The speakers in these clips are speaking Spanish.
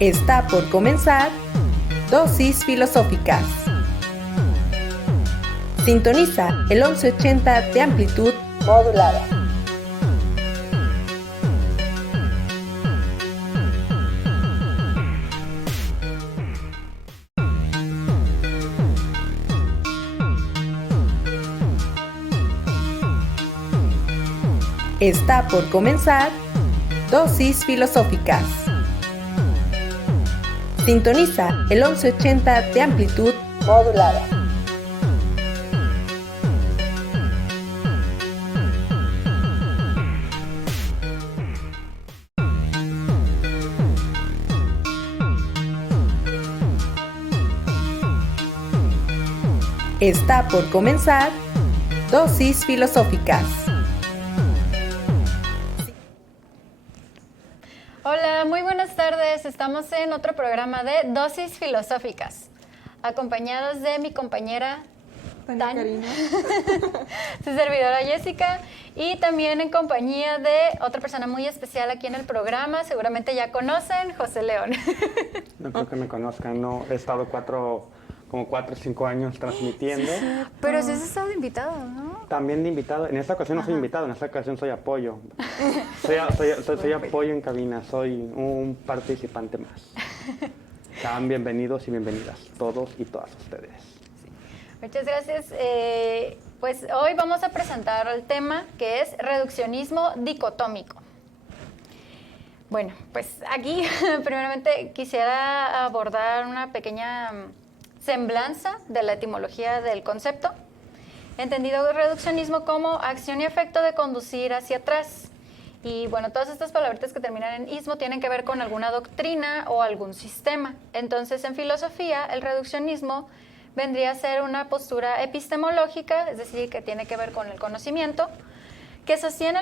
Está por comenzar Dosis Filosóficas. Sintoniza el 1180 de amplitud modulada. Está por comenzar Dosis Filosóficas. Sintoniza el 1180 de amplitud modulada. Está por comenzar Dosis Filosóficas. Hola, muy buenas tardes. Estamos en otro programa de Dosis Filosóficas, acompañados de mi compañera Tania, su servidora Jessica, y también en compañía de otra persona muy especial aquí en el programa, seguramente ya conocen, José León. No creo que me conozcan, no, he estado como 4 o 5 años transmitiendo. Pero sí has estado de invitado, ¿no? También de invitado, en esta ocasión no soy invitado, en esta ocasión soy apoyo. Soy apoyo en cabina, soy un participante más. Sean bienvenidos y bienvenidas todos y todas ustedes. Muchas gracias. Pues hoy vamos a presentar el tema que es reduccionismo dicotómico. Bueno, pues aquí primeramente quisiera abordar una pequeña semblanza de la etimología del concepto, entendido el reduccionismo como acción y efecto de conducir hacia atrás. Y bueno, todas estas palabritas que terminan en ismo tienen que ver con alguna doctrina o algún sistema. Entonces, en filosofía, el reduccionismo vendría a ser una postura epistemológica, es decir, que tiene que ver con el conocimiento, que sostiene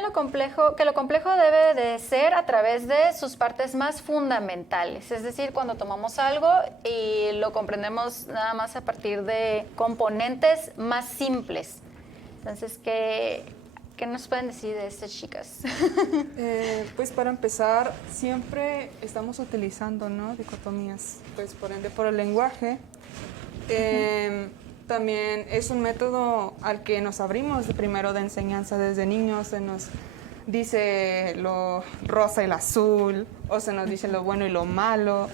que lo complejo debe de ser a través de sus partes más fundamentales, es decir, cuando tomamos algo y lo comprendemos nada más a partir de componentes más simples. Entonces, ¿qué nos pueden decir de estas chicas? Pues para empezar, siempre estamos utilizando, ¿no?, dicotomías, pues por ende por el lenguaje. También es un método al que nos abrimos primero de enseñanza desde niños. Se nos dice lo rosa y lo azul, o se nos dice lo bueno y lo malo,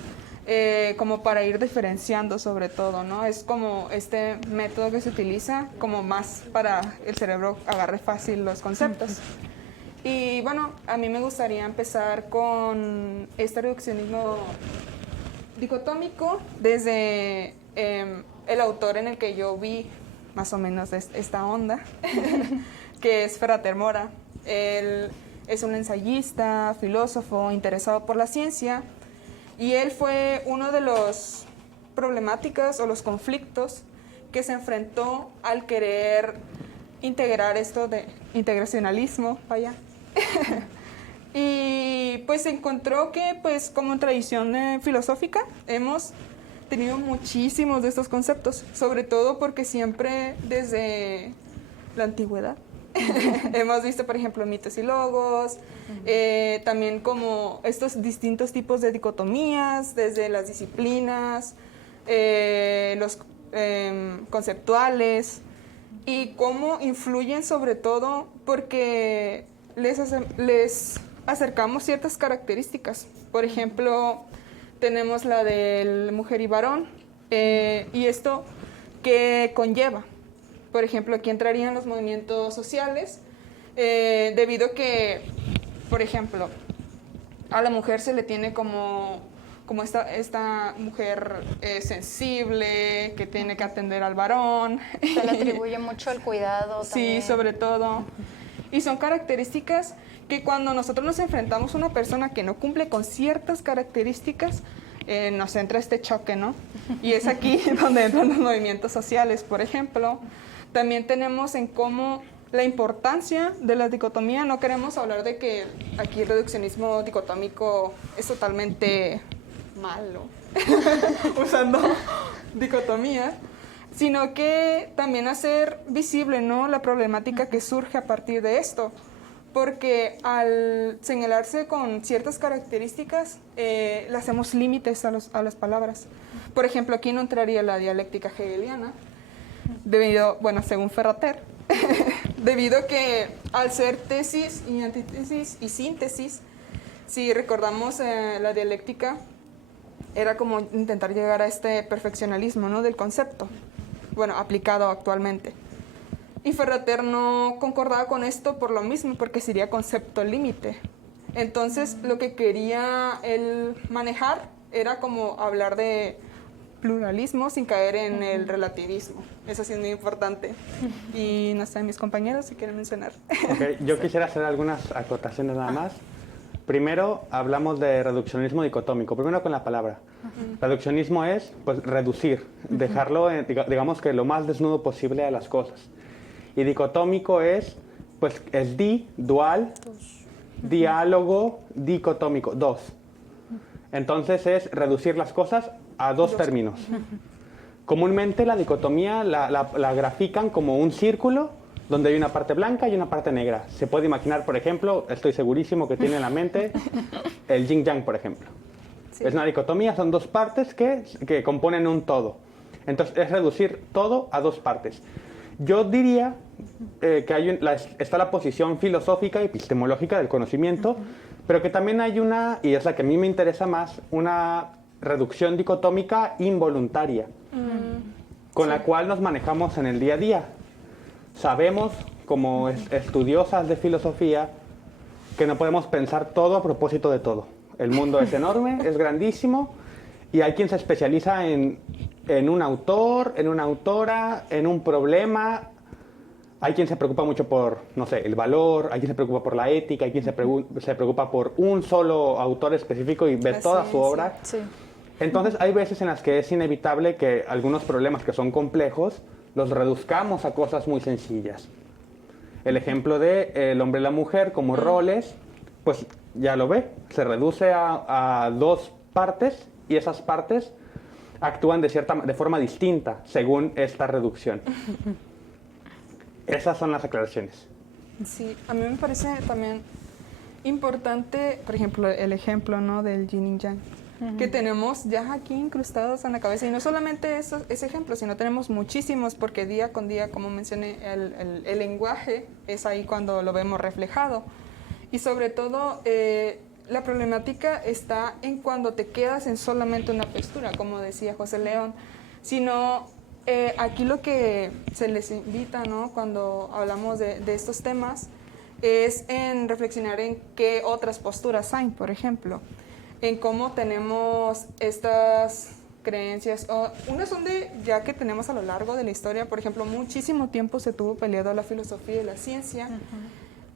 como para ir diferenciando sobre todo, ¿no? Es como este método que se utiliza como más para el cerebro agarre fácil los conceptos. Y bueno, a mí me gustaría empezar con este reduccionismo dicotómico desde el autor en el que yo vi más o menos esta onda, que es Frater Mora. Él es un ensayista, filósofo, interesado por la ciencia, y él fue uno de los problemáticas o los conflictos que se enfrentó al querer integrar esto de integracionalismo, vaya. Y pues se encontró que, pues, como tradición filosófica hemos tenido muchísimos de estos conceptos, sobre todo porque siempre desde la antigüedad hemos visto, por ejemplo, mitos y logos, también como estos distintos tipos de dicotomías, desde las disciplinas, los conceptuales, y cómo influyen sobre todo porque les acercamos ciertas características. Por ejemplo, tenemos la del mujer y varón, y esto que conlleva. Por ejemplo, aquí entrarían los movimientos sociales, debido a que, por ejemplo, a la mujer se le tiene como esta mujer sensible, que tiene que atender al varón. Se le atribuye mucho el cuidado también. Sí, sobre todo. Y son características que cuando nosotros nos enfrentamos a una persona que no cumple con ciertas características, nos entra este choque, ¿no? Y es aquí donde entran los movimientos sociales, por ejemplo. También tenemos en cómo la importancia de la dicotomía. No queremos hablar de que aquí el reduccionismo dicotómico es totalmente malo, usando dicotomía, sino que también hacer visible, ¿no?, la problemática que surge a partir de esto. porque al señalarse con ciertas características, le hacemos límites a las palabras. Por ejemplo, aquí no entraría la dialéctica hegeliana, debido, bueno, según Ferrater, debido a que al ser tesis y antítesis y síntesis, si recordamos la dialéctica, era como intentar llegar a este perfeccionalismo, ¿no?, del concepto, bueno, aplicado actualmente. Y Ferrater no concordaba con esto por lo mismo, porque sería concepto límite. Entonces, lo que quería él manejar era como hablar de pluralismo sin caer en el relativismo. Eso sí es muy importante. Y no sé, mis compañeros si quieren mencionar. Okay, yo quisiera hacer algunas acotaciones nada más. Primero, hablamos de reduccionismo dicotómico. Primero con la palabra. Reduccionismo es, pues, reducir, dejarlo, digamos que lo más desnudo posible a las cosas. Y dicotómico es, pues, es dual, diálogo, dicotómico, dos. Entonces es reducir las cosas a dos términos. Comúnmente la dicotomía la grafican como un círculo donde hay una parte blanca y una parte negra. Se puede imaginar, por ejemplo, estoy segurísimo que tiene en la mente el yin-yang, por ejemplo. Sí. Es una dicotomía, son dos partes que componen un todo. Entonces es reducir todo a dos partes. Yo diría que está la posición filosófica y epistemológica del conocimiento, pero que también hay una, y es la que a mí me interesa más, una reducción dicotómica involuntaria, con la cual nos manejamos en el día a día. Sabemos, como estudiosas de filosofía, que no podemos pensar todo a propósito de todo. El mundo es enorme, es grandísimo, y hay quien se especializa en un autor, en una autora, en un problema. Hay quien se preocupa mucho por, no sé, el valor, hay quien se preocupa por la ética, hay quien se preocupa por un solo autor específico y ver toda su obra. Sí. Entonces hay veces en las que es inevitable que algunos problemas que son complejos los reduzcamos a cosas muy sencillas. El ejemplo de el hombre y la mujer como roles, pues ya lo ve, se reduce a dos partes y esas partes actúan de forma distinta según esta reducción. Esas son las aclaraciones. Sí, a mí me parece también importante, por ejemplo, el ejemplo, ¿no?, del yin y yang, que tenemos ya aquí incrustados en la cabeza. Y no solamente ese ejemplo, sino tenemos muchísimos, porque día con día, como mencioné, el lenguaje es ahí cuando lo vemos reflejado. Y sobre todo, la problemática está en cuando te quedas en solamente una postura, como decía José León, sino aquí lo que se les invita, ¿no?, cuando hablamos de estos temas, es en reflexionar en qué otras posturas hay, por ejemplo, en cómo tenemos estas creencias. Unas son ya que tenemos a lo largo de la historia, por ejemplo, muchísimo tiempo se tuvo peleado la filosofía y la ciencia,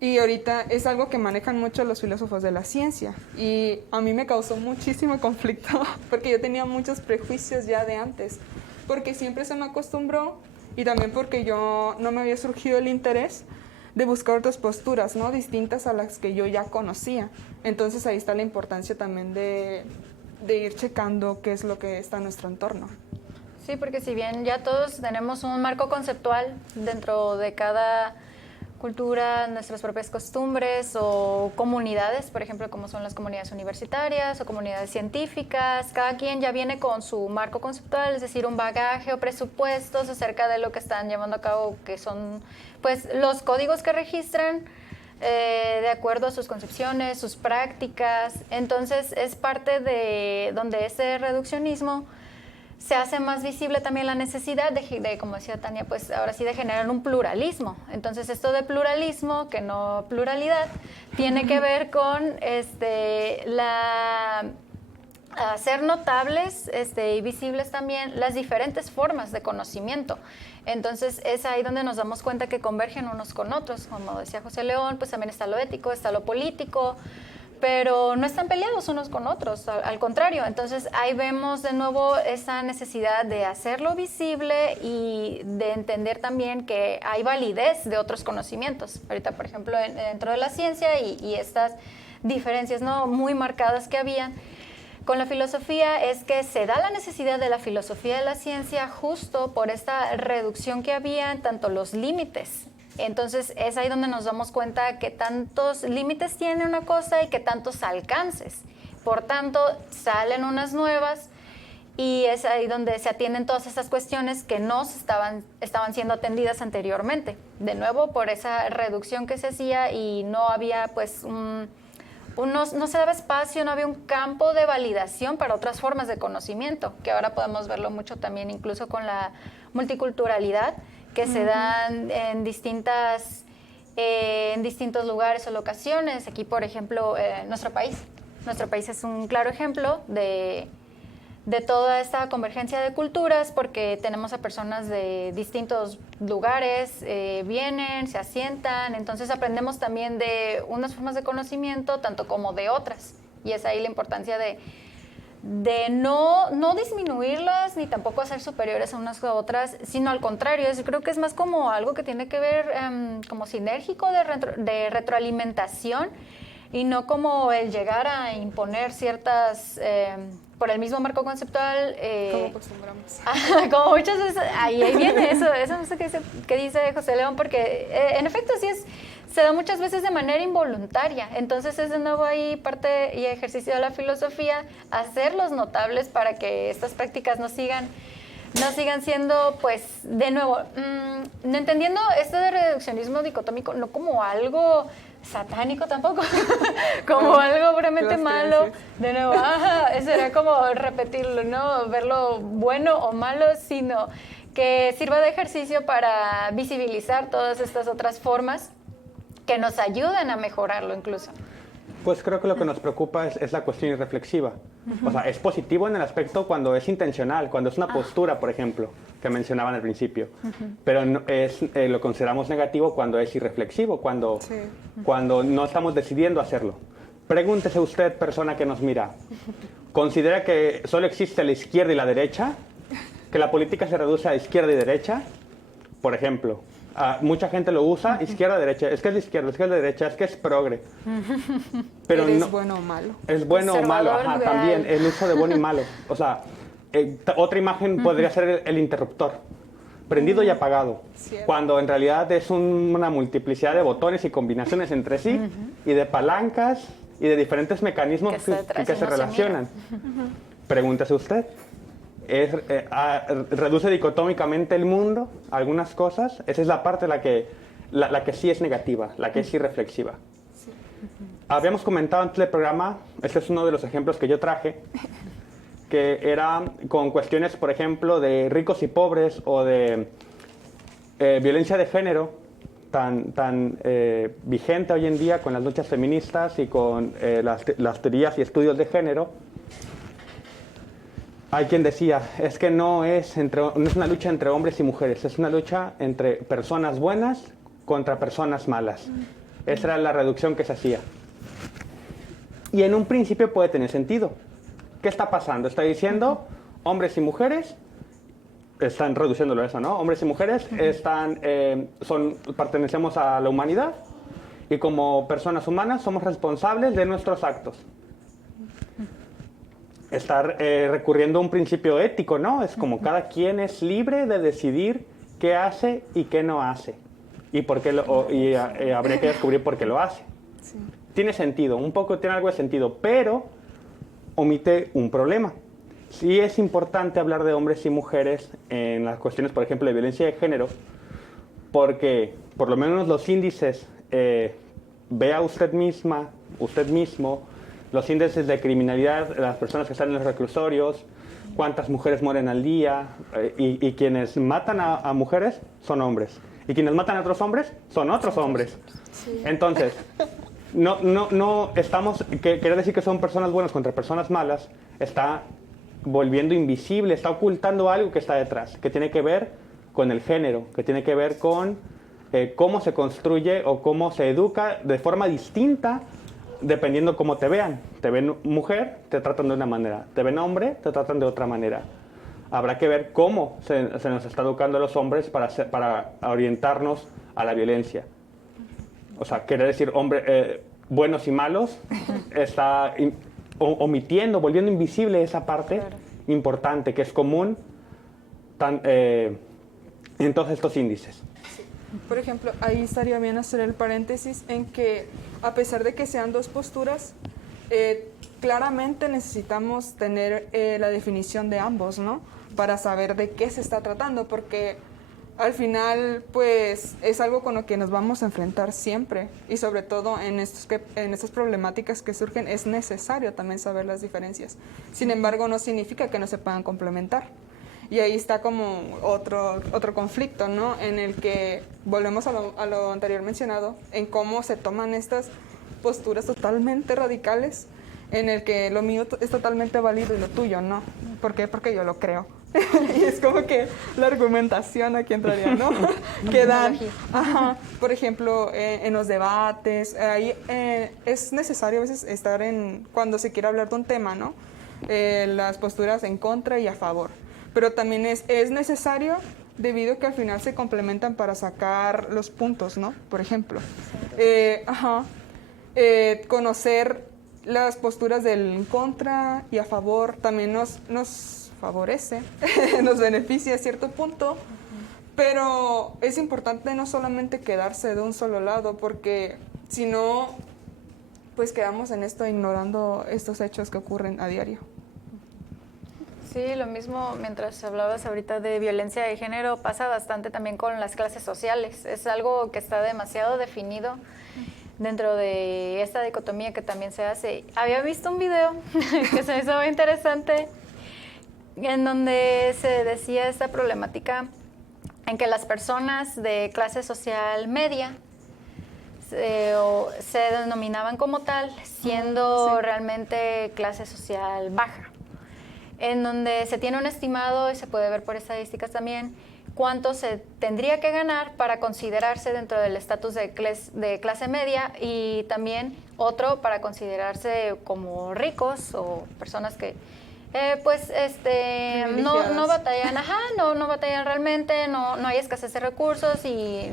y ahorita es algo que manejan mucho los filósofos de la ciencia, y a mí me causó muchísimo conflicto, porque yo tenía muchos prejuicios ya de antes, porque siempre se me acostumbró, y también porque yo no me había surgido el interés de buscar otras posturas, ¿no?, distintas a las que yo ya conocía. Entonces ahí está la importancia también de ir checando qué es lo que está en nuestro entorno. Sí, porque si bien ya todos tenemos un marco conceptual dentro de cada cultura, nuestras propias costumbres o comunidades, por ejemplo, como son las comunidades universitarias o comunidades científicas, cada quien ya viene con su marco conceptual, es decir, un bagaje o presupuestos acerca de lo que están llevando a cabo, que son, pues, los códigos que registran de acuerdo a sus concepciones, sus prácticas. Entonces es parte de donde ese reduccionismo se hace más visible también la necesidad de, como decía Tania, pues ahora sí de generar un pluralismo. Entonces esto de pluralismo, que no pluralidad, tiene que ver con hacer notables y visibles también las diferentes formas de conocimiento. Entonces es ahí donde nos damos cuenta que convergen unos con otros. Como decía José León, pues también está lo ético, está lo político, pero no están peleados unos con otros, al contrario. Entonces ahí vemos de nuevo esa necesidad de hacerlo visible y de entender también que hay validez de otros conocimientos. Ahorita, por ejemplo, dentro de la ciencia y estas diferencias, ¿no?, muy marcadas que habían con la filosofía, es que se da la necesidad de la filosofía de la ciencia justo por esta reducción que había en tanto los límites Entonces es ahí donde nos damos cuenta que tantos límites tiene una cosa y que tantos alcances. Por tanto, salen unas nuevas y es ahí donde se atienden todas esas cuestiones que no estaban siendo atendidas anteriormente. De nuevo, por esa reducción que se hacía y no había pues no se daba espacio, no había un campo de validación para otras formas de conocimiento, que ahora podemos verlo mucho también incluso con la multiculturalidad que se dan en distintos lugares o locaciones. Aquí, por ejemplo, nuestro país es un claro ejemplo de toda esta convergencia de culturas, porque tenemos a personas de distintos lugares, vienen, se asientan, entonces aprendemos también de unas formas de conocimiento, tanto como de otras. Y es ahí la importancia de no disminuirlas, ni tampoco hacer superiores a unas a otras, sino al contrario, creo que es más como algo que tiene que ver como sinérgico de retroalimentación, y no como el llegar a imponer ciertas... por el mismo marco conceptual. Como acostumbramos. Como muchas veces, ahí viene eso no sé qué dice José León, porque en efecto se da muchas veces de manera involuntaria. Entonces es de nuevo ahí parte y ejercicio de la filosofía, hacerlos notables para que estas prácticas no sigan siendo, pues, de nuevo, no entendiendo esto de reduccionismo dicotómico no como algo satánico tampoco, como algo puramente malo. De nuevo, eso era como repetirlo, ¿no? Verlo bueno o malo, sino que sirva de ejercicio para visibilizar todas estas otras formas que nos ayudan a mejorarlo incluso. Pues creo que lo que nos preocupa es la cuestión irreflexiva. O sea, es positivo en el aspecto cuando es intencional, cuando es una postura, por ejemplo, que mencionaban al principio. Pero lo consideramos negativo cuando es irreflexivo, cuando no estamos decidiendo hacerlo. Pregúntese usted, persona que nos mira, ¿considera que solo existe la izquierda y la derecha? ¿Que la política se reduce a izquierda y derecha? Por ejemplo, mucha gente lo usa, izquierda, derecha, es que es de izquierda, es que es de derecha, es que es progre. Pero ¿Es bueno o malo? Es bueno o malo, también, el uso de bueno y malo. O sea, otra imagen podría ser el interruptor, prendido y apagado, cuando en realidad es una multiplicidad de botones y combinaciones entre sí, y de palancas y de diferentes mecanismos que se relacionan. Pregúntese usted. ¿Reduce dicotómicamente el mundo algunas cosas? Esa es la parte la que sí es negativa, la que es irreflexiva. Sí. Habíamos comentado antes del programa, este es uno de los ejemplos que yo traje, que era con cuestiones, por ejemplo, de ricos y pobres o de violencia de género tan vigente hoy en día con las luchas feministas y con las teorías y estudios de género. Hay quien decía, es que no es una lucha entre hombres y mujeres, es una lucha entre personas buenas contra personas malas. Esa era la reducción que se hacía. Y en un principio puede tener sentido. ¿Qué está pasando? Está diciendo, hombres y mujeres, están reduciéndolo a eso, ¿no? Hombres y mujeres pertenecemos a la humanidad y como personas humanas somos responsables de nuestros actos. Estar recurriendo a un principio ético, ¿no? Es como cada quien es libre de decidir qué hace y qué no hace. Y habría que descubrir por qué lo hace. Sí. Tiene sentido, un poco tiene algo de sentido, pero omite un problema. Sí es importante hablar de hombres y mujeres en las cuestiones, por ejemplo, de violencia de género, porque por lo menos los índices, vea usted misma, usted mismo, los índices de criminalidad de las personas que están en los reclusorios, cuántas mujeres mueren al día, y quienes matan a mujeres son hombres, y quienes matan a otros hombres son otros hombres. Sí. Entonces, no estamos, quiere decir que son personas buenas contra personas malas, está volviendo invisible, está ocultando algo que está detrás, que tiene que ver con el género, que tiene que ver con cómo se construye o cómo se educa de forma distinta dependiendo cómo te vean. Te ven mujer, te tratan de una manera. Te ven hombre, te tratan de otra manera. Habrá que ver cómo se nos está educando a los hombres para orientarnos a la violencia. O sea, quiere decir buenos y malos, está omitiendo, volviendo invisible esa parte importante que es común en todos estos índices. Por ejemplo, ahí estaría bien hacer el paréntesis en que a pesar de que sean dos posturas, claramente necesitamos tener la definición de ambos, ¿no? Para saber de qué se está tratando, porque al final, pues, es algo con lo que nos vamos a enfrentar siempre. Y sobre todo en estas problemáticas que surgen, es necesario también saber las diferencias. Sin embargo, no significa que no se puedan complementar. Y ahí está como otro conflicto, ¿no? En el que volvemos a lo anterior mencionado, en cómo se toman estas posturas totalmente radicales, en el que lo mío es totalmente válido y lo tuyo no. ¿Por qué? Porque yo lo creo. Y es como que la argumentación aquí entraría, ¿no? Que dan, por ejemplo, en los debates, ahí es necesario a veces estar cuando se quiere hablar de un tema, ¿no? Las posturas en contra y a favor. Pero también es necesario debido a que al final se complementan para sacar los puntos, ¿no? Por ejemplo, conocer las posturas del en contra y a favor también nos favorece, nos beneficia a cierto punto, pero es importante no solamente quedarse de un solo lado, porque si no, pues quedamos en esto ignorando estos hechos que ocurren a diario. Sí, lo mismo mientras hablabas ahorita de violencia de género, pasa bastante también con las clases sociales. Es algo que está demasiado definido dentro de esta dicotomía que también se hace. Había visto un video que se me hizo muy interesante, en donde se decía esta problemática en que las personas de clase social media se denominaban como tal, siendo realmente clase social baja, en donde se tiene un estimado, y se puede ver por estadísticas también, cuánto se tendría que ganar para considerarse dentro del estatus de clase media, y también otro para considerarse como ricos o personas que no batallan, no batallan realmente, no hay escasez de recursos y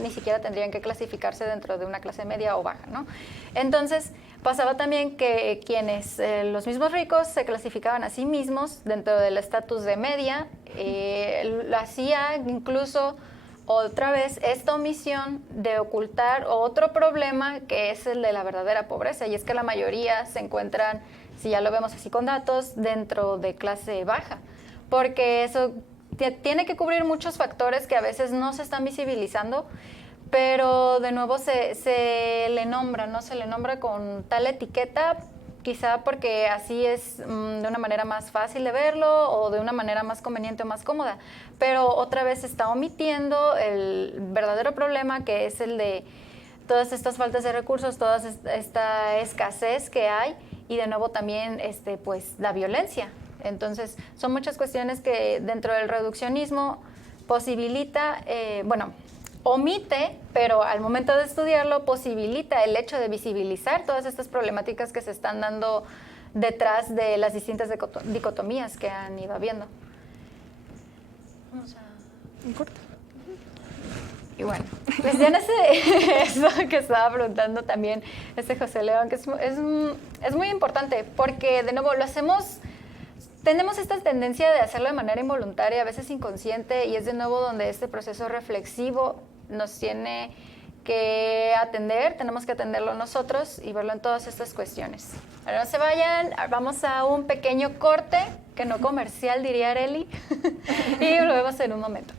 ni siquiera tendrían que clasificarse dentro de una clase media o baja, ¿no? Entonces, pasaba también que los mismos ricos se clasificaban a sí mismos dentro del estatus de media, lo hacía incluso otra vez esta omisión de ocultar otro problema que es el de la verdadera pobreza, y es que la mayoría se encuentran, si ya lo vemos así con datos, dentro de clase baja, porque eso tiene que cubrir muchos factores que a veces no se están visibilizando, pero de nuevo se le nombra, ¿no? Se le nombra con tal etiqueta, quizá porque así es de una manera más fácil de verlo o de una manera más conveniente o más cómoda, pero otra vez se está omitiendo el verdadero problema, que es el de todas estas faltas de recursos, toda esta escasez que hay, y de nuevo también pues la violencia. Entonces son muchas cuestiones que dentro del reduccionismo posibilita, omite, pero al momento de estudiarlo posibilita el hecho de visibilizar todas estas problemáticas que se están dando detrás de las distintas dicotomías que han ido habiendo. Vamos a... ¿En corto? Y bueno, pues ya en eso que estaba preguntando también José León, que es muy importante, porque de nuevo tenemos esta tendencia de hacerlo de manera involuntaria, a veces inconsciente, y es de nuevo donde este proceso reflexivo nos tiene que atender, tenemos que atenderlo nosotros y verlo en todas estas cuestiones. Ahora no se vayan, vamos a un pequeño corte, que no comercial diría Arely, y volvemos en un momento.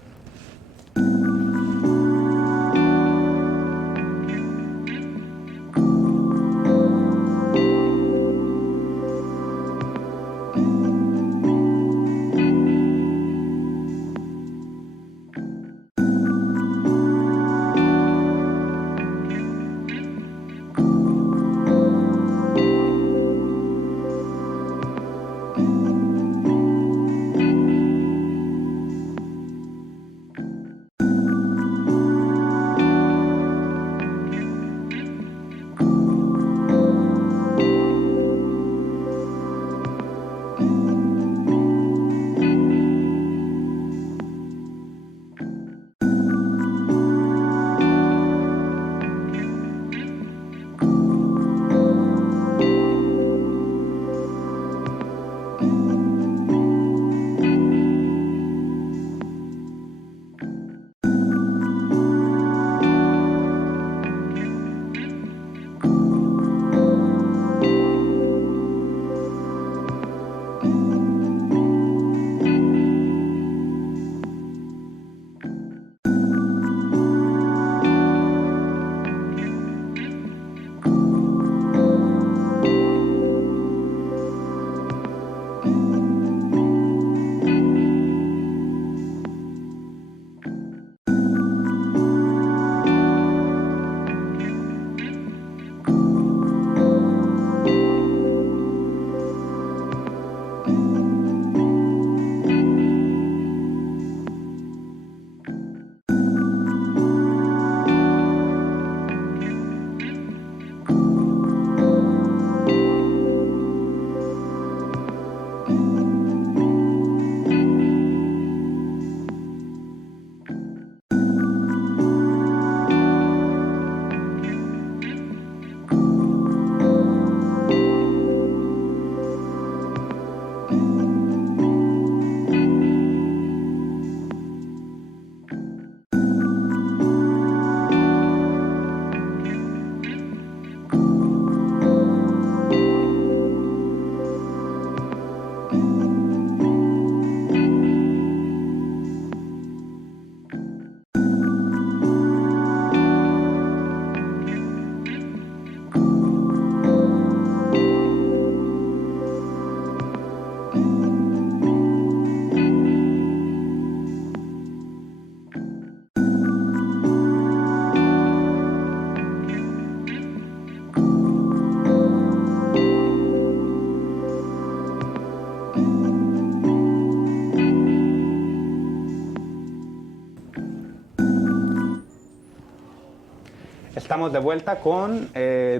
Estamos de vuelta con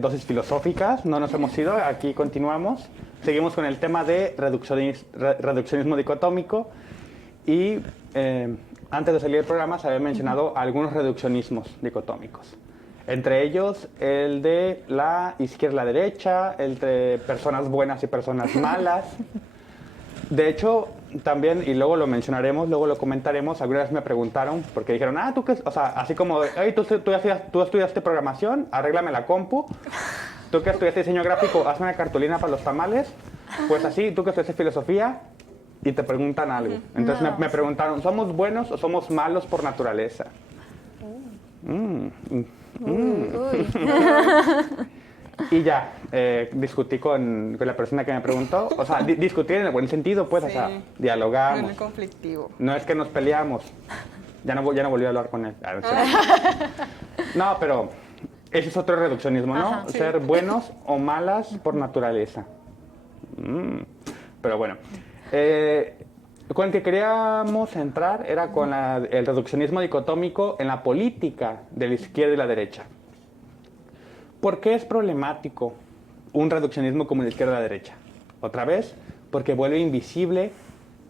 dosis filosóficas, no nos hemos ido, aquí continuamos. Seguimos con el tema de reduccionismo dicotómico y antes de salir del programa se habían mencionado algunos reduccionismos dicotómicos. Entre ellos el de la izquierda y la derecha, el de personas buenas y personas malas. De hecho, también, y luego lo mencionaremos, luego lo comentaremos, alguna vez me preguntaron, porque dijeron, tú qué, o sea, así como, hey, tú estudiaste programación, arréglame la compu, tú que estudiaste diseño gráfico, hazme una cartulina para los tamales, pues así, tú que estudiaste filosofía, y te preguntan algo. Entonces me preguntaron, ¿somos buenos o somos malos por naturaleza? Y ya, discutí con la persona que me preguntó, o sea, discutir en el buen sentido, pues, Sí. o sea, dialogamos. En el conflictivo. No es que nos peleamos, ya no volví a hablar con él. No, pero ese es otro reduccionismo, ¿no? Ajá, sí. Ser buenos o malas por naturaleza. Pero bueno, con el que queríamos entrar era con el reduccionismo dicotómico en la política de la izquierda y la derecha. ¿Por qué es problemático un reduccionismo como la izquierda y la derecha? Otra vez, porque vuelve invisible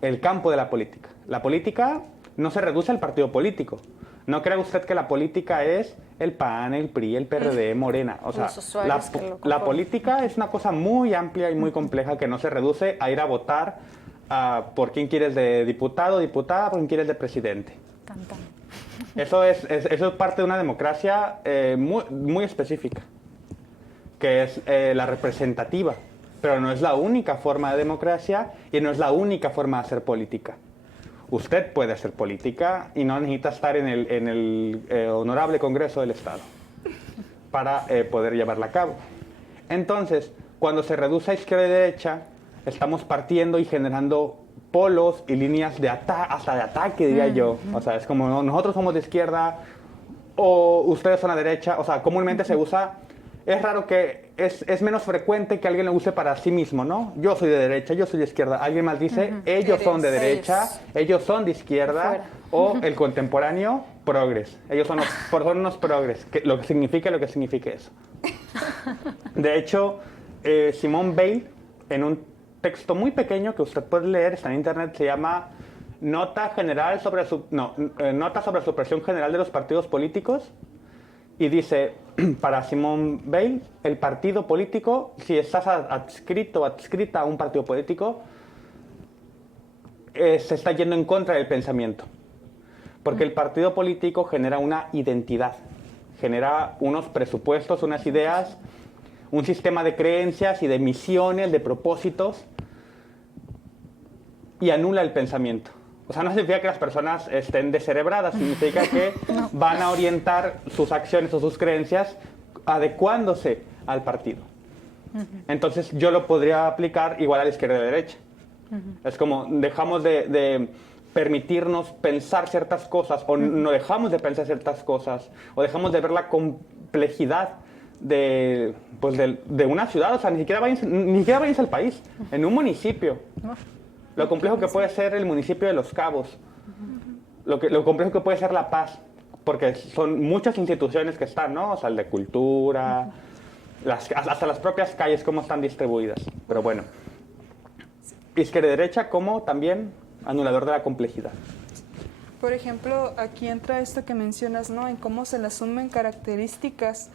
el campo de la política. La política no se reduce al partido político. No crea usted que la política es el PAN, el PRI, el PRD, Morena. O sea, Los usuarios que lo la conforman. política es una cosa muy amplia y muy compleja que no se reduce a ir a votar por quién quieres de diputado, diputada, por quién quieres de presidente. Tan, tan. Eso es parte de una democracia muy específica, que es la representativa, pero no es la única forma de democracia y no es la única forma de hacer política. Usted puede hacer política y no necesita estar en el honorable Congreso del Estado para poder llevarla a cabo. Entonces, cuando se reduce a izquierda y derecha, estamos partiendo y generando polos y líneas hasta de ataque, diría yo. O sea, es como nosotros somos de izquierda o ustedes son a derecha. O sea, comúnmente se usa. Es raro que es menos frecuente que alguien lo use para sí mismo, ¿no? Yo soy de derecha, yo soy de izquierda. Alguien más dice, ellos son de derecha, ellos son de izquierda, Fuera. o el contemporáneo, progres. Ellos son unos progres, lo que signifique eso. De hecho, Simone Weil, en un texto muy pequeño que usted puede leer, está en internet, se llama Nota sobre supresión general de los partidos políticos, y dice, para Simone Weil, el partido político, si estás adscrito o adscrita a un partido político, se está yendo en contra del pensamiento. Porque el partido político genera una identidad, genera unos presupuestos, unas ideas, un sistema de creencias y de misiones, de propósitos, y anula el pensamiento. O sea, no significa que las personas estén descerebradas, significa que van a orientar sus acciones o sus creencias adecuándose al partido. Entonces yo lo podría aplicar igual a la izquierda y a la derecha. Es como dejamos de permitirnos pensar ciertas cosas, o no dejamos de pensar ciertas cosas, o dejamos de ver la complejidad de una ciudad. O sea, ni siquiera vayas al país, en un municipio. Lo complejo que puede ser el municipio de Los Cabos, lo complejo que puede ser La Paz, porque son muchas instituciones que están, ¿no? O sea, el de cultura, hasta las propias calles, cómo están distribuidas. Pero bueno, izquierda y derecha como también anulador de la complejidad. Por ejemplo, aquí entra esto que mencionas, ¿no? En cómo se le asumen características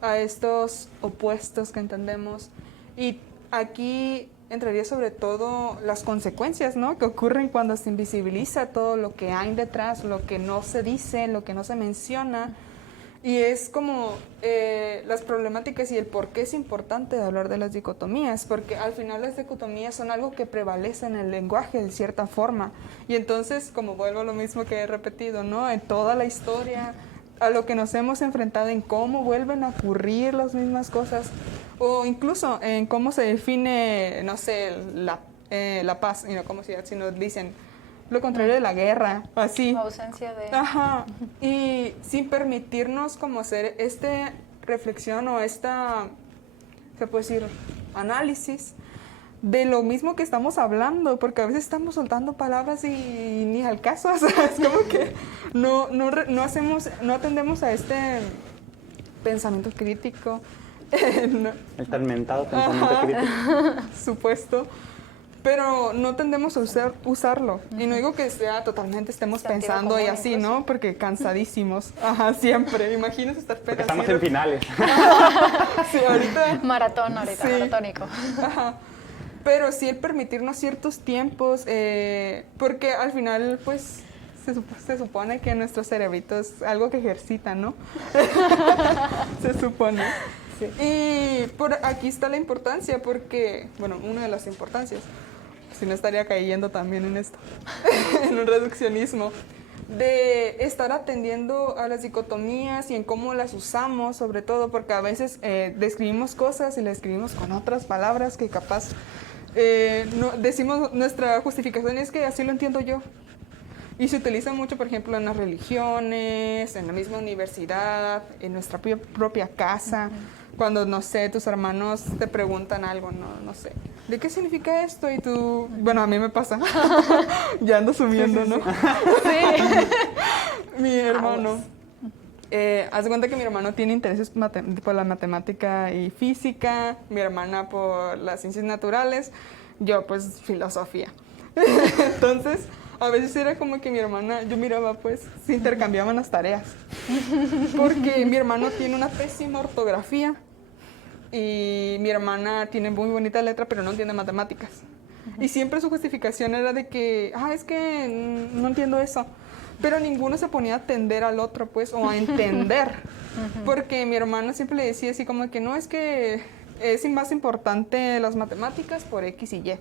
a estos opuestos que entendemos. Y aquí entraría sobre todo las consecuencias, ¿no? Que ocurren cuando se invisibiliza todo lo que hay detrás, lo que no se dice, lo que no se menciona. Y es como las problemáticas y el por qué es importante hablar de las dicotomías, porque al final las dicotomías son algo que prevalece en el lenguaje de cierta forma. Y entonces, como vuelvo a lo mismo que he repetido, ¿no? En toda la historia, a lo que nos hemos enfrentado, en cómo vuelven a ocurrir las mismas cosas, o incluso en cómo se define, no sé, la paz, y no como si nos dicen lo contrario de la guerra, así. Ausencia de... Ajá, y sin permitirnos como hacer esta reflexión o esta, ¿qué puedo decir?, análisis de lo mismo que estamos hablando, porque a veces estamos soltando palabras y ni al caso, o sea, es como que no atendemos a pensamiento crítico, El tormentado pensamiento crítico. supuesto, pero no tendemos a usarlo. Y no digo que estemos Sentido pensando común y así, incluso. ¿no? Porque cansadísimos. Ajá, siempre. Imagínense estar Porque estamos en así, finales. sí, ahorita. Maratón ahorita, Sí. maratónico. Ajá. Pero sí el permitirnos ciertos tiempos, porque al final, pues, se supone que nuestro cerebrito es algo que ejercita, ¿no? Se supone. Y por aquí está la importancia, porque, bueno, una de las importancias, si no estaría cayendo también en esto, en un reduccionismo, de estar atendiendo a las dicotomías y en cómo las usamos, sobre todo, porque a veces describimos cosas y las escribimos con otras palabras que capaz no, decimos, nuestra justificación es que así lo entiendo yo. Y se utiliza mucho, por ejemplo, en las religiones, en la misma universidad, en nuestra propia casa. Cuando, no sé, tus hermanos te preguntan algo, no sé, ¿de qué significa esto? Y tú, bueno, a mí me pasa, ya ando subiendo, ¿no? Mi hermano, haz de cuenta que mi hermano tiene intereses por la matemática y física, mi hermana por las ciencias naturales, yo pues filosofía. Entonces, a veces era como que mi hermana, yo miraba pues, se intercambiaban las tareas. Porque mi hermano tiene una pésima ortografía y mi hermana tiene muy bonita letra, pero no entiende matemáticas. Y siempre su justificación era de que, es que no entiendo eso. Pero ninguno se ponía a atender al otro, pues, o a entender. Porque mi hermano siempre le decía así como que no, es que es más importante las matemáticas por X y Y.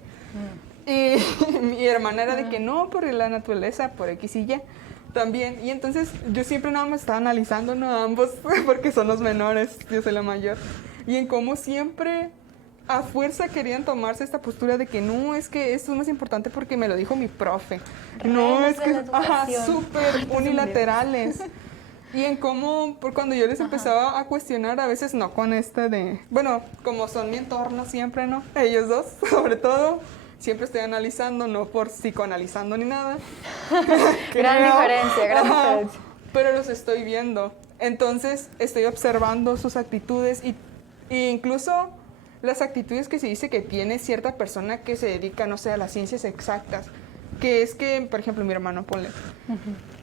Y mi hermana era de que no, por la naturaleza, por X y Y también. Y entonces yo siempre nada más estaba analizando, ¿no? A ambos, porque son los menores, yo soy la mayor. Y en cómo siempre a fuerza querían tomarse esta postura de que no, es que esto es más importante porque me lo dijo mi profe. No, Reinas es de que, la educación. súper unilaterales. Y en cómo, cuando yo les empezaba a cuestionar, a veces no con bueno, como son mi entorno siempre, ¿no? Ellos dos, sobre todo, siempre estoy analizando, no por psicoanalizando ni nada. Gran diferencia, gran diferencia. Pero los estoy viendo. Entonces, estoy observando sus actitudes y incluso las actitudes que se dice que tiene cierta persona que se dedica, no sé, a las ciencias exactas. Que es que, por ejemplo, mi hermano, ponle,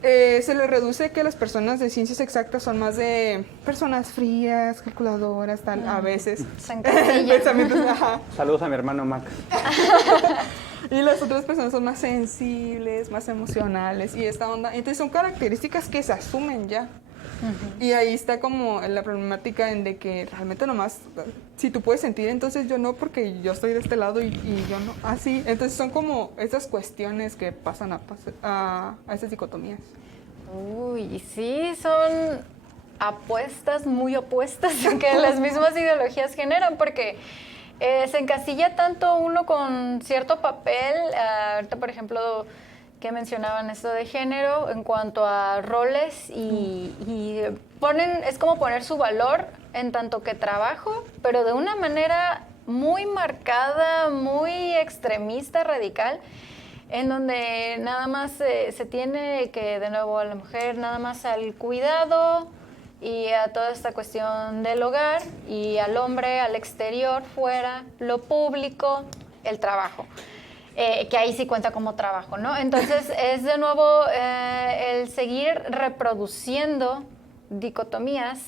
se le reduce que las personas de ciencias exactas son más de personas frías, calculadoras, tal, a veces. Se encasillan. Pensamientos, ajá. Saludos a mi hermano Max. Y las otras personas son más sensibles, más emocionales y esta onda. Entonces son características que se asumen ya. Y ahí está como la problemática en de que realmente nomás, si tú puedes sentir, entonces yo no, porque yo estoy de este lado y yo no. Así, entonces son como esas cuestiones que pasan a esas dicotomías. Uy, sí, son apuestas muy opuestas que las mismas ideologías generan, porque se encasilla tanto uno con cierto papel. Ahorita, por ejemplo, que mencionaban esto de género en cuanto a roles y es como poner su valor en tanto que trabajo, pero de una manera muy marcada, muy extremista, radical, en donde nada más se tiene que, de nuevo, a la mujer nada más al cuidado y a toda esta cuestión del hogar, y al hombre al exterior, fuera, lo público, el trabajo. Que ahí sí cuenta como trabajo, ¿no? Entonces es de nuevo el seguir reproduciendo dicotomías,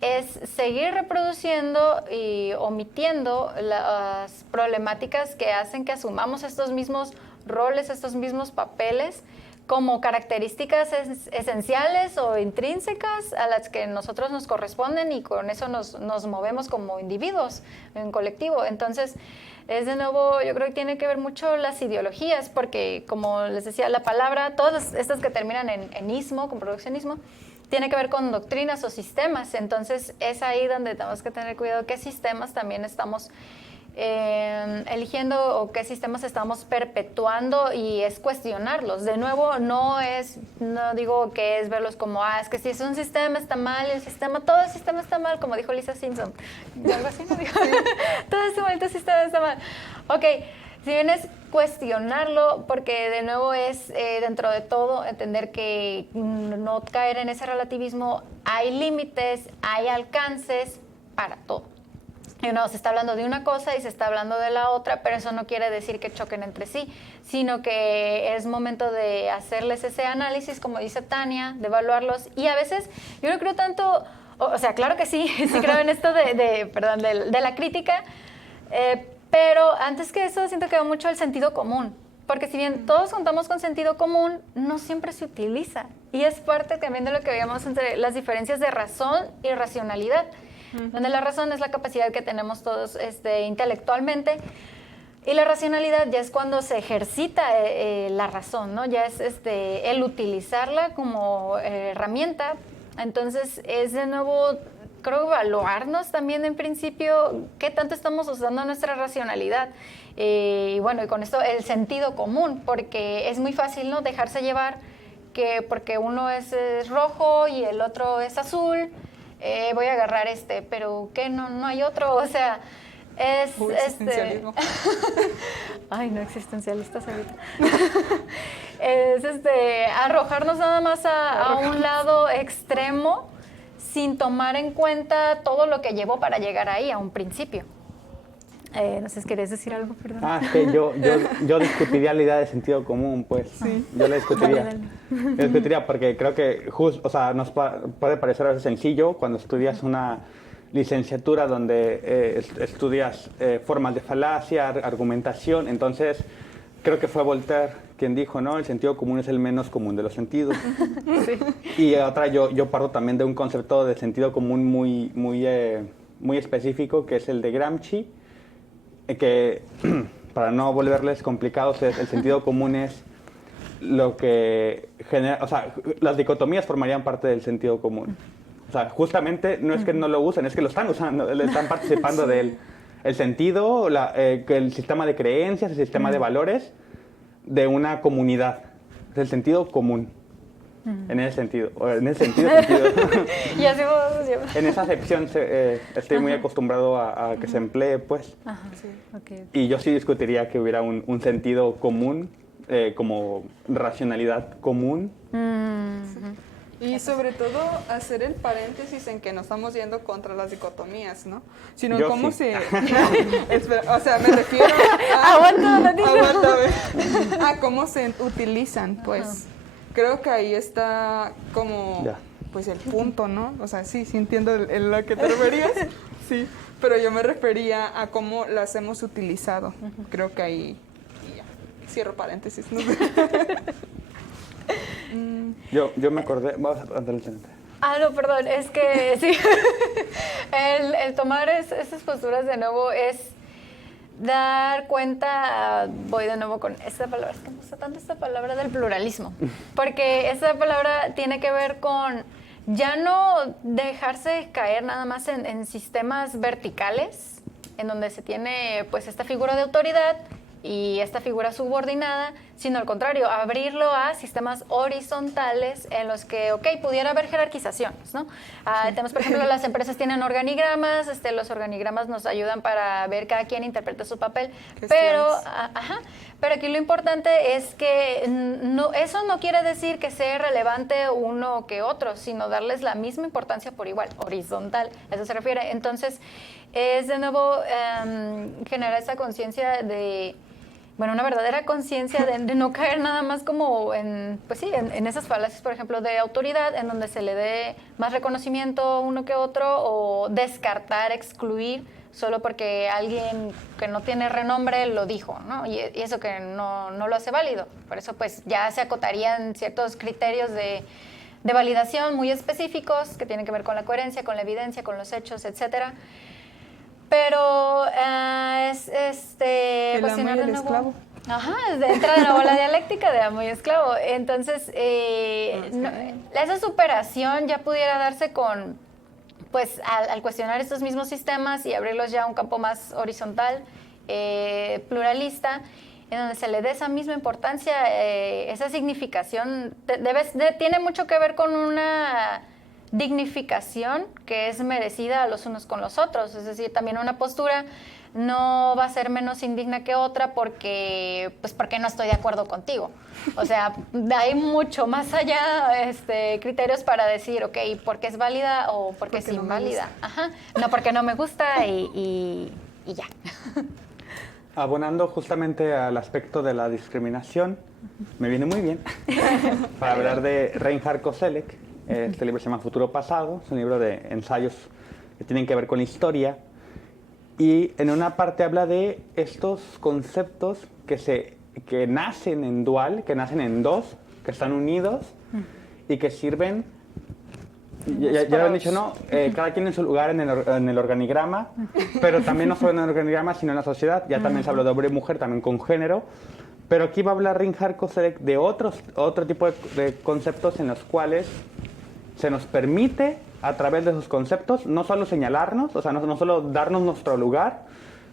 es seguir reproduciendo y omitiendo las problemáticas que hacen que asumamos estos mismos roles, estos mismos papeles como características esenciales o intrínsecas a las que nosotros nos corresponden, y con eso nos movemos como individuos en colectivo. Entonces, es de nuevo, yo creo que tiene que ver mucho las ideologías, porque como les decía, la palabra, todas estas que terminan en ismo, con produccionismo, tiene que ver con doctrinas o sistemas. Entonces, es ahí donde tenemos que tener cuidado qué sistemas también estamos eligiendo o qué sistemas estamos perpetuando, y es cuestionarlos. De nuevo, no digo que es verlos como, es que si es un sistema está mal, todo el sistema está mal, como dijo Lisa Simpson. Algo así, ¿no? Dijo, todo este maldito sistema está mal. Ok, Si bien es cuestionarlo, porque de nuevo es dentro de todo entender que no caer en ese relativismo, hay límites, hay alcances para todo. Y no, se está hablando de una cosa y se está hablando de la otra, pero eso no quiere decir que choquen entre sí, sino que es momento de hacerles ese análisis, como dice Tania, de evaluarlos. Y a veces yo no creo tanto, o sea, claro que sí, sí creo en esto de la crítica, pero antes que eso siento que va mucho el sentido común, porque si bien todos contamos con sentido común, no siempre se utiliza. Y es parte también de lo que veíamos entre las diferencias de razón y racionalidad, donde la razón es la capacidad que tenemos todos intelectualmente, y la racionalidad ya es cuando se ejercita la razón, ¿no? Ya es el utilizarla como herramienta. Entonces es de nuevo, creo, evaluarnos también en principio qué tanto estamos usando nuestra racionalidad. Y bueno, y con esto el sentido común, porque es muy fácil, ¿no?, dejarse llevar que porque uno es rojo y el otro es azul, voy a agarrar pero ¿qué? No hay otro, o sea, es existencialismo. Ay, no, existencialistas ahorita. Es arrojarnos nada más a un lado extremo sin tomar en cuenta todo lo que llevó para llegar ahí a un principio. No sé, ¿querías decir algo? Perdón. Es que yo discutiría la idea de sentido común, pues. Sí. Yo la discutiría. Dale. Yo discutiría porque creo que nos puede parecer a veces sencillo cuando estudias una licenciatura donde estudias formas de falacia, argumentación. Entonces, creo que fue Voltaire quien dijo, ¿no? El sentido común es el menos común de los sentidos. Sí. Y otra, yo parto también de un concepto de sentido común muy específico, que es el de Gramsci, que para no volverles complicados, el sentido común es lo que genera, o sea, las dicotomías formarían parte del sentido común. O sea, justamente no es que no lo usen, es que lo están usando, le están participando de él. El sentido, el sistema de creencias, el sistema de valores de una comunidad. Es el sentido común. En ese sentido. Y así podemos llevar. En esa acepción estoy muy acostumbrado a que se emplee, pues. Ajá, sí. Okay. Y yo sí discutiría que hubiera un sentido común, como racionalidad común. Y sobre todo hacer el paréntesis en que no estamos yendo contra las dicotomías, ¿no? Sino yo cómo sí. Espera, o sea, me refiero a cómo se utilizan, pues. Creo que ahí está como, pues, el punto, ¿no? O sea, sí entiendo en lo que te referías, sí. Pero yo me refería a cómo las hemos utilizado. Creo que ahí, y ya, cierro paréntesis, ¿no? Yo me acordé, vamos a darle el siguiente. No, perdón, es que sí, el tomar esas posturas de nuevo es dar cuenta, voy de nuevo con esta palabra, es que me gusta tanto esta palabra del pluralismo, porque esta palabra tiene que ver con ya no dejarse caer nada más en sistemas verticales, en donde se tiene pues esta figura de autoridad y esta figura subordinada, sino al contrario, abrirlo a sistemas horizontales en los que, pudiera haber jerarquizaciones, ¿no? Tenemos, por ejemplo, las empresas tienen organigramas, los organigramas nos ayudan para ver cada quien interpreta su papel, pero aquí lo importante es que eso no quiere decir que sea relevante uno que otro, sino darles la misma importancia por igual, horizontal, a eso se refiere. Entonces, es de nuevo generar esa conciencia una verdadera conciencia de no caer nada más como en esas falacias, por ejemplo, de autoridad, en donde se le dé más reconocimiento uno que otro, o descartar, excluir, solo porque alguien que no tiene renombre lo dijo, ¿no? Y eso que no lo hace válido. Por eso, pues, ya se acotarían ciertos criterios de validación muy específicos que tienen que ver con la coherencia, con la evidencia, con los hechos, etcétera. Pero el amo y el esclavo. Entra de nuevo la dialéctica de amo y esclavo. Entonces, esa superación ya pudiera darse con, pues, al cuestionar estos mismos sistemas y abrirlos ya a un campo más horizontal, pluralista, en donde se le dé esa misma importancia, esa significación. Tiene mucho que ver con una dignificación que es merecida a los unos con los otros. Es decir, también una postura no va a ser menos indigna que otra porque no estoy de acuerdo contigo. O sea, hay mucho más allá criterios para decir, ok, ¿por qué es válida o por qué es inválida? Ajá. No, porque no me gusta y ya. Abonando justamente al aspecto de la discriminación, me viene muy bien para hablar de Reinhard Koselleck. Este libro se llama Futuro Pasado, es un libro de ensayos que tienen que ver con la historia. Y en una parte habla de estos conceptos que nacen en dual, que nacen en dos, que están unidos y que sirven, ya lo han dicho, ¿no? Cada quien en su lugar en el organigrama, pero también no solo en el organigrama, sino en la sociedad. Ya también se habló de hombre y mujer, también con género. Pero aquí va a hablar Reinhard Koselleck de otro tipo de conceptos en los cuales se nos permite, a través de esos conceptos, no solo señalarnos, o sea, no solo darnos nuestro lugar,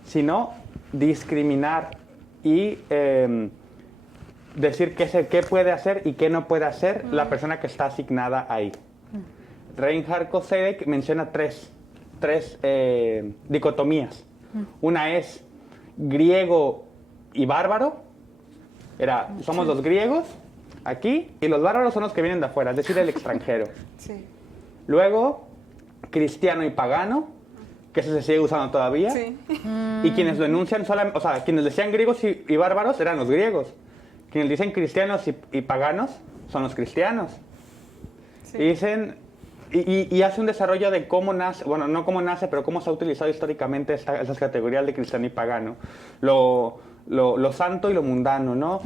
sino discriminar y decir qué puede hacer y qué no puede hacer la persona que está asignada ahí. Reinhard Koselleck menciona tres dicotomías. Una es griego y bárbaro. Somos los griegos aquí y los bárbaros son los que vienen de afuera, es decir, el extranjero. Sí. Luego, cristiano y pagano, que ese se sigue usando todavía. Sí. Y quienes lo enuncian solamente, o sea, quienes decían griegos y bárbaros eran los griegos. Quienes dicen cristianos y paganos son los cristianos. Sí. Y dicen, y hace un desarrollo de cómo nace, bueno, no cómo nace, pero cómo se ha utilizado históricamente esas categorías de cristiano y pagano. Lo santo y lo mundano, ¿no?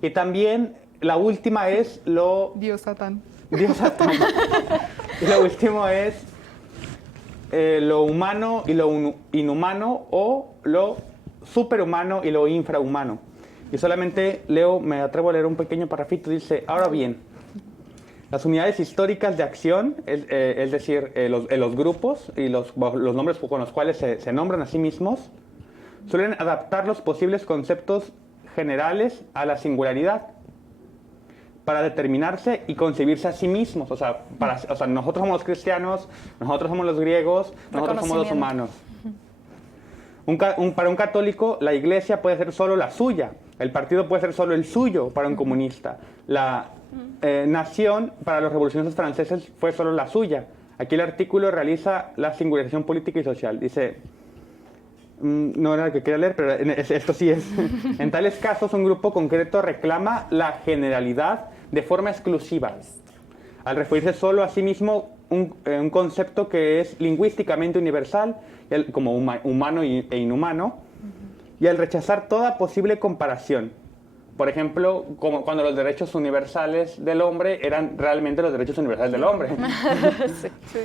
Y también la última es Dios Satán. Dios Satán. Y lo último es lo humano y lo inhumano, o lo superhumano y lo infrahumano. Y solamente me atrevo a leer un pequeño parrafito. Dice, ahora bien, las unidades históricas de acción, es decir, los grupos y los nombres con los cuales se nombran a sí mismos, suelen adaptar los posibles conceptos generales a la singularidad para determinarse y concebirse a sí mismos. O sea, nosotros somos los cristianos, nosotros somos los griegos, nosotros somos los humanos. Para un católico, la iglesia puede ser solo la suya, el partido puede ser solo el suyo para un comunista. La nación, para los revolucionarios franceses, fue solo la suya. Aquí el artículo realiza la singularización política y social. Dice, no era el que quería leer, pero esto sí es. En tales casos, un grupo concreto reclama la generalidad de forma exclusiva, al referirse solo a sí mismo un concepto que es lingüísticamente universal, como humano e inhumano, y al rechazar toda posible comparación. Por ejemplo, como cuando los derechos universales del hombre eran realmente los derechos universales del hombre. Sí. Sí.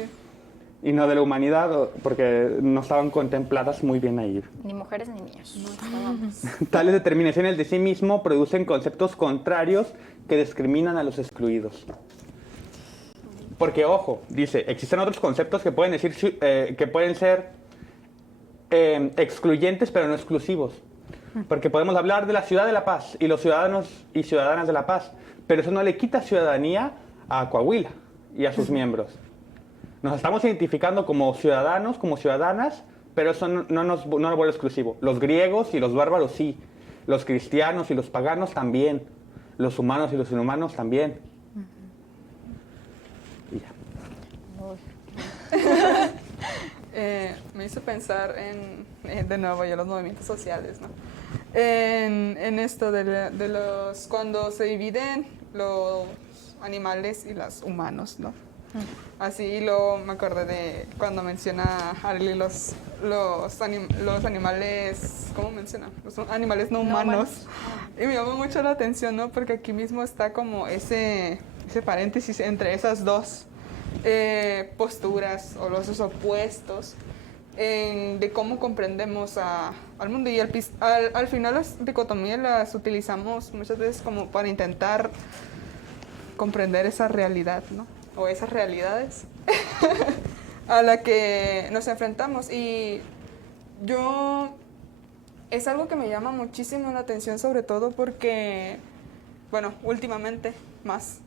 Y no de la humanidad, porque no estaban contempladas muy bien ahí. Ni mujeres ni niños. No estábamos. Tales determinaciones de sí mismo producen conceptos contrarios que discriminan a los excluidos. Porque, ojo, dice, existen otros conceptos que pueden ser excluyentes pero no exclusivos. Porque podemos hablar de la ciudad de La Paz y los ciudadanos y ciudadanas de La Paz, pero eso no le quita ciudadanía a Coahuila y a sus miembros. Nos estamos identificando como ciudadanos, como ciudadanas, pero eso no lo vuelve exclusivo. Los griegos y los bárbaros sí, los cristianos y los paganos también, los humanos y los inhumanos también. Y ya. Me hizo pensar de nuevo, ya los movimientos sociales, ¿no? En esto de los cuando se dividen los animales y los humanos, ¿no? Así me acordé de cuando menciona Arely los animales, ¿cómo menciona? Los animales no humanos. Y me llamó mucho la atención, ¿no? Porque aquí mismo está como ese paréntesis entre esas dos posturas o los opuestos de cómo comprendemos al mundo. Y al final las dicotomías las utilizamos muchas veces como para intentar comprender esa realidad, ¿no? O esas realidades a la que nos enfrentamos. Y es algo que me llama muchísimo la atención, sobre todo porque, bueno, últimamente más,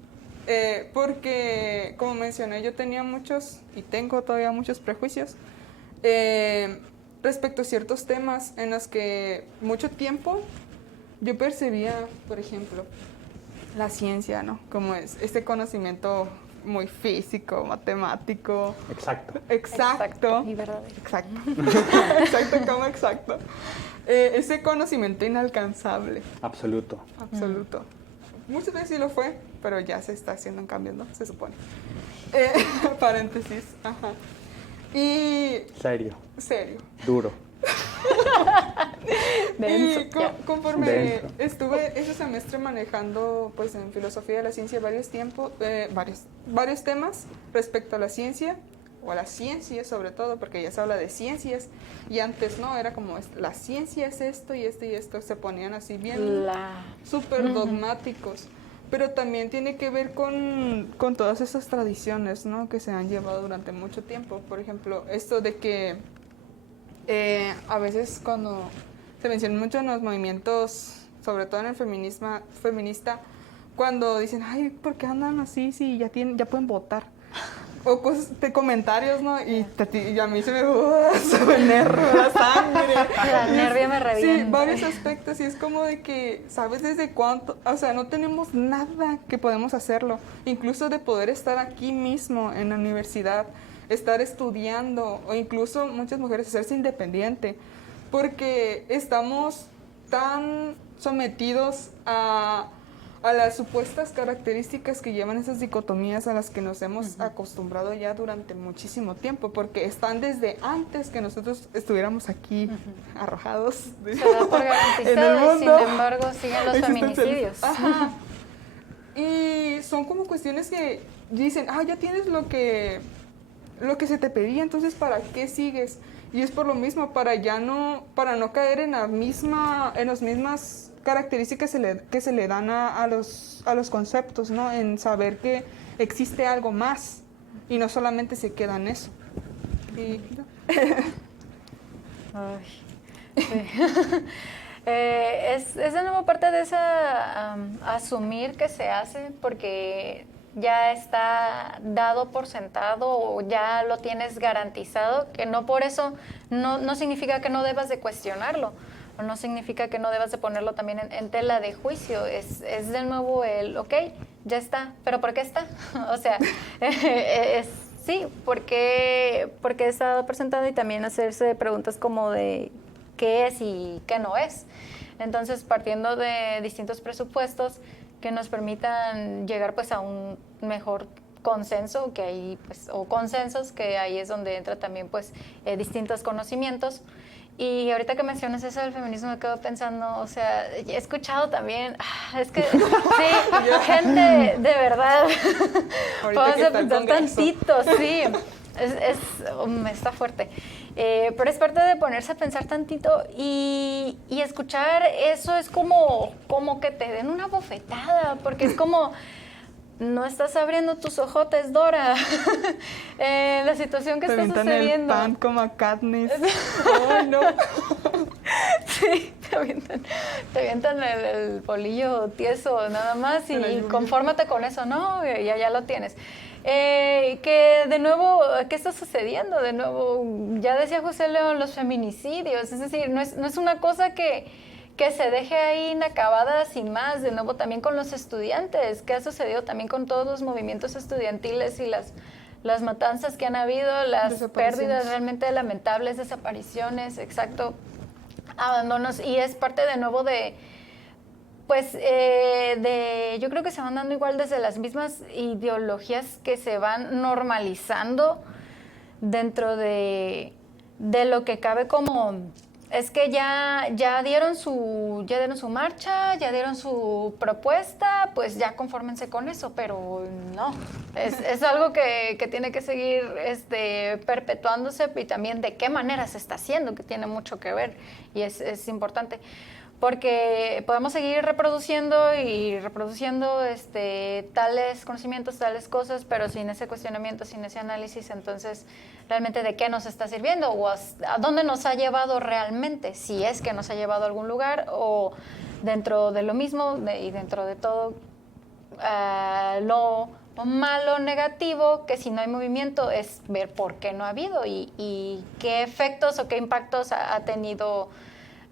Porque, como mencioné, yo tenía muchos, y tengo todavía muchos prejuicios respecto a ciertos temas en los que mucho tiempo yo percibía, por ejemplo, la ciencia, ¿no? Como es este conocimiento muy físico, matemático. Exacto. Exacto. Y verdadero. Exacto. Exacto, como exacto. Ese conocimiento inalcanzable. Absoluto. Absoluto. Muchas veces sí lo fue, pero ya se está haciendo un cambio, ¿no? Se supone. Paréntesis. Ajá. Y... Serio. Serio. Duro. Denso, Y ya. conforme Denso. estuve ese semestre manejando pues en filosofía de la ciencia varios temas respecto a la ciencia, o a la ciencia sobre todo, porque ya se habla de ciencias, y antes no, era como la ciencia es esto y esto, se ponían así bien súper dogmáticos. Pero también tiene que ver con todas esas tradiciones, ¿no? Que se han llevado durante mucho tiempo. Por ejemplo, esto de que a veces cuando se mencionan mucho en los movimientos, sobre todo en el feminista, cuando dicen, ay, ¿por qué andan así si ya pueden votar? O cosas de comentarios, ¿no? Y a mí se me enerva la sangre. La nervio me revienta. Sí, varios aspectos, y es como de que, ¿sabes desde cuánto? O sea, no tenemos nada que podemos hacerlo. Incluso de poder estar aquí mismo en la universidad, estar estudiando, o incluso muchas mujeres hacerse independiente, porque estamos tan sometidos a las supuestas características que llevan esas dicotomías a las que nos hemos acostumbrado ya durante muchísimo tiempo, porque están desde antes que nosotros estuviéramos aquí arrojados Se da por en el garantizado y sin mundo. embargo siguen los feminicidios. Ajá. Y son como cuestiones que dicen, ya tienes lo que se te pedía, entonces ¿para qué sigues? Y es por lo mismo, para no caer en las mismas características que se le dan a los conceptos, ¿no? En saber que existe algo más y no solamente se queda en eso. Y, Ay, sí. Es de nuevo parte de esa asumir que se hace porque ya está dado por sentado o ya lo tienes garantizado, que no por eso no significa que no debas de cuestionarlo, o no significa que no debas de ponerlo también en tela de juicio. Es de nuevo ok, ya está, pero ¿por qué está? O sea, sí, porque está dado por sentado, y también hacerse preguntas como de qué es y qué no es. Entonces, partiendo de distintos presupuestos que nos permitan llegar pues a un mejor consenso, que ahí pues, o consensos, que ahí es donde entra también pues distintos conocimientos. Y ahorita que mencionas eso del feminismo me quedo pensando, o sea, he escuchado también, es que sí, gente de verdad, ahorita que está el pensar Congreso. tantito, sí, está fuerte. Pero es parte de ponerse a pensar tantito y escuchar eso es como que te den una bofetada, porque es como, no estás abriendo tus ojotes, Dora. La situación que está sucediendo. Te avientan el pan como a Katniss. ¡Ay, no! Sí, te avientan el bolillo tieso nada más y confórmate con eso, ¿no? Ya lo tienes. Que de nuevo, ¿qué está sucediendo? De nuevo, ya decía José León, los feminicidios, es decir, no es una cosa que se deje ahí inacabada sin más. De nuevo también con los estudiantes, ¿qué ha sucedido también con todos los movimientos estudiantiles y las matanzas que han habido, las pérdidas realmente lamentables, desapariciones, exacto, abandonos? Y es parte de nuevo de pues yo creo que se van dando igual desde las mismas ideologías que se van normalizando dentro de lo que cabe, como es que ya dieron su marcha, ya dieron su propuesta, pues ya confórmense con eso, pero no, es algo que tiene que seguir perpetuándose, y también de qué manera se está haciendo, que tiene mucho que ver y es importante. Porque podemos seguir reproduciendo tales conocimientos, tales cosas, pero sin ese cuestionamiento, sin ese análisis, entonces realmente de qué nos está sirviendo o a dónde nos ha llevado realmente, si es que nos ha llevado a algún lugar o dentro de lo mismo y dentro de todo malo, negativo, que si no hay movimiento es ver por qué no ha habido y qué efectos o qué impactos ha tenido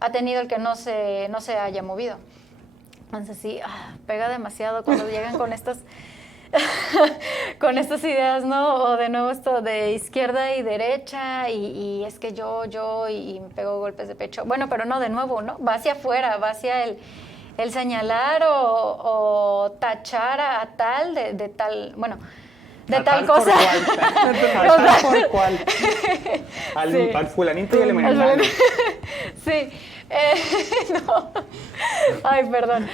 el que no se haya movido. Entonces sí, pega demasiado cuando llegan con estas con estas ideas, ¿no? O de nuevo esto de izquierda y derecha y es que yo y me pego golpes de pecho. Bueno, pero no, de nuevo, ¿no? Va hacia afuera, va hacia el señalar o tachar a tal de tal, bueno, de tal cosa. Tal por cual. Al fulanito y al menganito. Sí. No. Ay, perdón.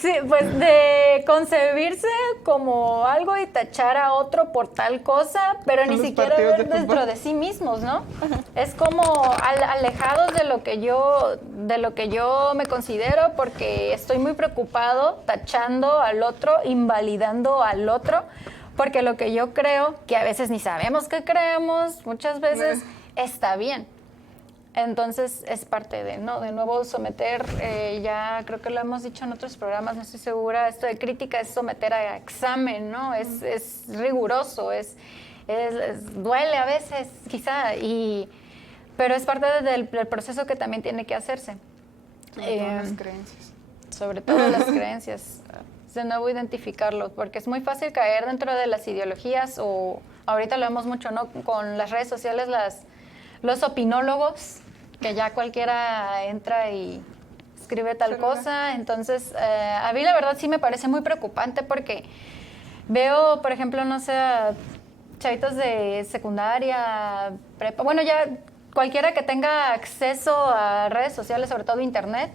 Sí, pues de concebirse como algo y tachar a otro por tal cosa, pero ni siquiera ver dentro de sí mismos, ¿no? Es como alejados de lo que yo me considero, porque estoy muy preocupado tachando al otro, invalidando al otro, porque lo que yo creo, que a veces ni sabemos que creemos, muchas veces está bien. Entonces es parte de nuevo someter, ya creo que lo hemos dicho en otros programas, no estoy segura, esto de crítica es someter a examen, ¿no? Es riguroso, duele a veces quizá, pero es parte del proceso que también tiene que hacerse. Sobre todo las creencias. Sobre todo las creencias, de nuevo identificarlo, porque es muy fácil caer dentro de las ideologías o ahorita lo vemos mucho, ¿no? Con las redes sociales, los opinólogos, que ya cualquiera entra y escribe tal cosa. Entonces, a mí la verdad sí me parece muy preocupante porque veo, por ejemplo, no sé, chavitos de secundaria, prepa, bueno, ya cualquiera que tenga acceso a redes sociales, sobre todo internet,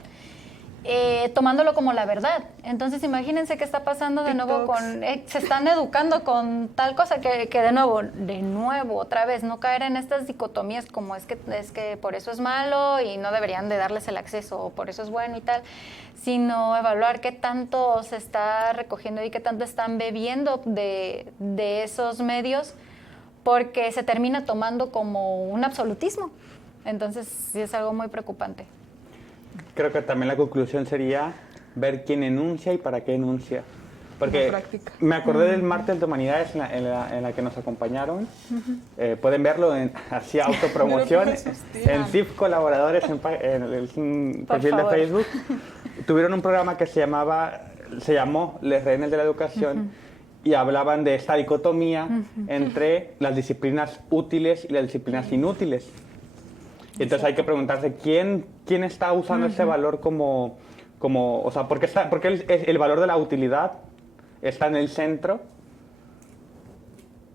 tomándolo como la verdad. Entonces imagínense qué está pasando de nuevo se están educando con tal cosa que de nuevo, otra vez, no caer en estas dicotomías como es que por eso es malo y no deberían de darles el acceso, o por eso es bueno y tal, sino evaluar qué tanto se está recogiendo y qué tanto están bebiendo de esos medios, porque se termina tomando como un absolutismo. Entonces sí es algo muy preocupante. Creo que también la conclusión sería ver quién enuncia y para qué enuncia. Porque me acordé del martes de humanidades en la que nos acompañaron. Pueden verlo así autopromoción en CIF Colaboradores en el perfil de Facebook. Tuvieron un programa que se llamó Les Rehenes de la Educación y hablaban de esta dicotomía entre las disciplinas útiles y las disciplinas inútiles. Entonces hay que preguntarse quién está usando ese valor como o sea, ¿por qué el valor de la utilidad está en el centro?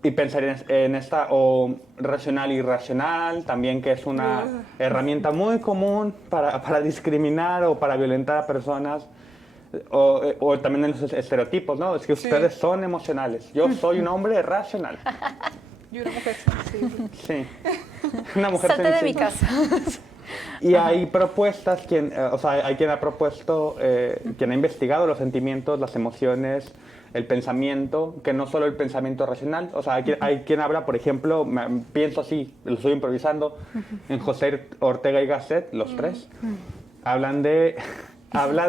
Y pensar en esta o racional y irracional también, que es una herramienta muy común para discriminar o para violentar a personas, o también en los estereotipos, ¿no? Es que ustedes son emocionales, yo soy un hombre racional. Y una mujer sensible. Sí, una mujer Salte sensible. de mi casa. Y hay propuestas, hay quien ha propuesto, quien ha investigado los sentimientos, las emociones, el pensamiento, que no solo el pensamiento racional. O sea, hay quien habla, por ejemplo, pienso así, lo estoy improvisando, en José Ortega y Gasset, los tres, habla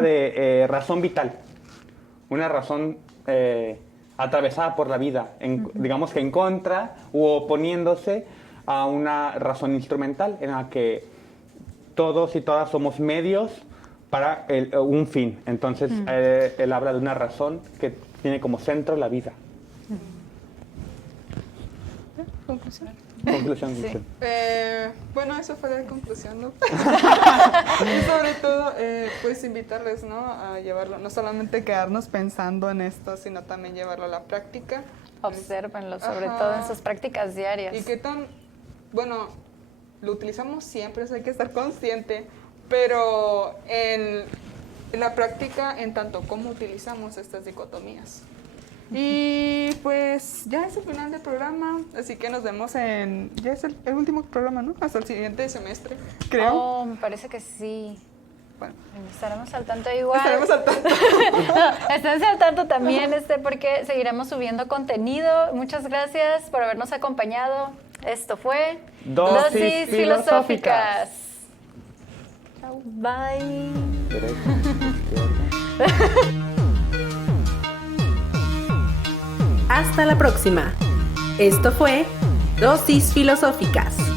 de razón vital, una razón atravesada por la vida, digamos que en contra u oponiéndose a una razón instrumental en la que todos y todas somos medios para un fin. Entonces, él habla de una razón que tiene como centro la vida. ¿Conclusión? Conclusión. Sí. Bueno, eso fue la conclusión, ¿no? Y sobre todo, pues invitarles, ¿no? A llevarlo, no solamente quedarnos pensando en esto, sino también llevarlo a la práctica. Obsérvenlo, sobre todo en sus prácticas diarias. Y qué tan, bueno, lo utilizamos siempre, eso hay que estar consciente, pero en la práctica, en tanto cómo utilizamos estas dicotomías. Y pues ya es el final del programa, así que nos vemos ya es el último programa, ¿no? Hasta el siguiente semestre, creo. Oh, me parece que sí. Bueno, Estaremos al tanto igual. estaremos al tanto. No, esténse al tanto también, porque seguiremos subiendo contenido. Muchas gracias por habernos acompañado. Esto fue Dosis Filosóficas. Chao. Bye. Derecha, izquierda. Hasta la próxima. Esto fue Dosis Filosóficas.